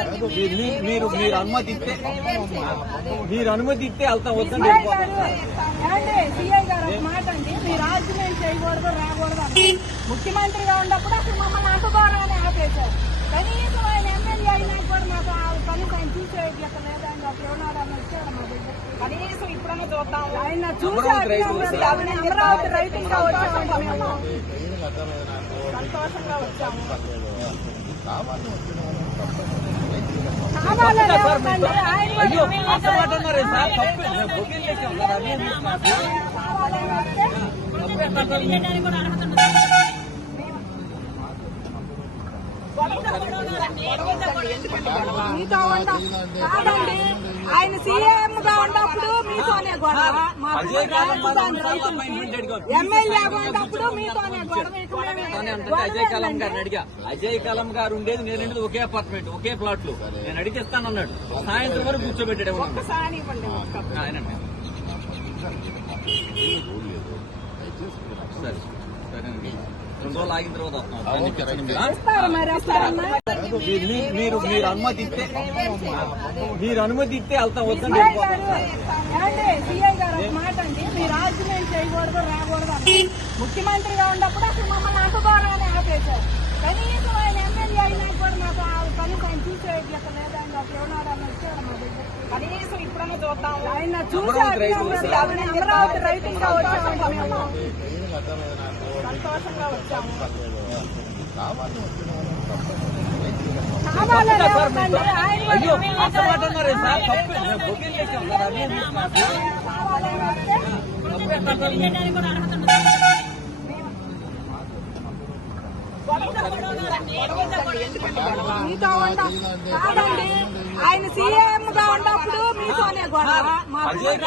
మీరు మీరు- మీరు మీరు అనుమతి ఇస్తే మీరు అనుమతి ఇస్తే వెళ్తాం వద్దండి చేయకూడదు రాకూడదు ముఖ్యమంత్రిగా ఉన్నప్పుడు అసలు మమ్మల్ని అంటుకోవాలని ఆపేశారు. కనీసం అమరావతి అమరావతి రైతులు గా వచ్చామండి మేము సంతోషంగా వచ్చాము. కావాలని ఎవరికండి? ఆయన కూడా అయ్యో అసలు మాట అన్నారే సార్ తప్పే మేము బొకేలు తెచ్చాం సార్ అదే కావాలని వస్తే మీతో ఉండం కాదండి ఆయన సీఎం గా ఉన్నప్పుడు మీతోనే గొడవ మా ఎమ్మెల్యేగా ఉన్నప్పుడు మీతోనే గొడవ అజయ్ కలం ఏంటండి? గారిని అడిగా అజయ్ కలం గారు ఉండేది నేను ఉండేది ఒకే అపార్ట్మెంట్ ఒకే ప్లాట్లో నేను అడిగిస్తానన్నాడు సాయంత్రం వరకు కూర్చోబెట్టాడు ఆయనండి సరే సరేనండి రెండు రోజులు ఆగిన తర్వాత మరి మీరు అనుమతి ఇస్తే మీరు అనుమతి ఇస్తే వెళ్తాం వద్దండి ముఖ్యమంత్రిగా ఉన్నప్పుడు అసలు మమ్మల్ని అంటుకోవాలని ఆపేశారు. కనీసం ఆయన అమరావతి రైతులు అమరావతి అమరావతి రైతులుగా వచ్చామండి మేము సంతోషంగా వచ్చాము. అయ్యో అసలు మాట అన్నారే సార్ తప్పే మేము బొకేలు తెచ్చాం మీతో ఉండం కాదండి ఆయన సీఎం గా ఉన్నప్పుడు మీతోనే గొడవ మా అజయ్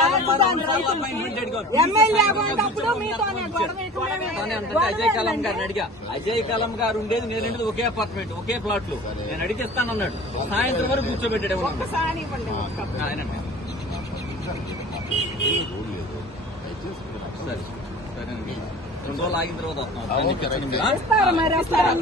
ఉన్నప్పుడు మీతోనే గొడవ అజయ్ కలం ఏంటండి? గారిని అడిగా అజయ్ కలం గారు ఉండేది నేను ఉండేది ఒకే అపార్ట్మెంట్ ఒకే ప్లాట్లో నేను అడిగిస్తానన్నాడు సాయంత్రం వరకు కూర్చోబెట్టాడు ఎవరు? సరే సరేనండి రెండు రోజులు ఆగిన తర్వాత వస్తాం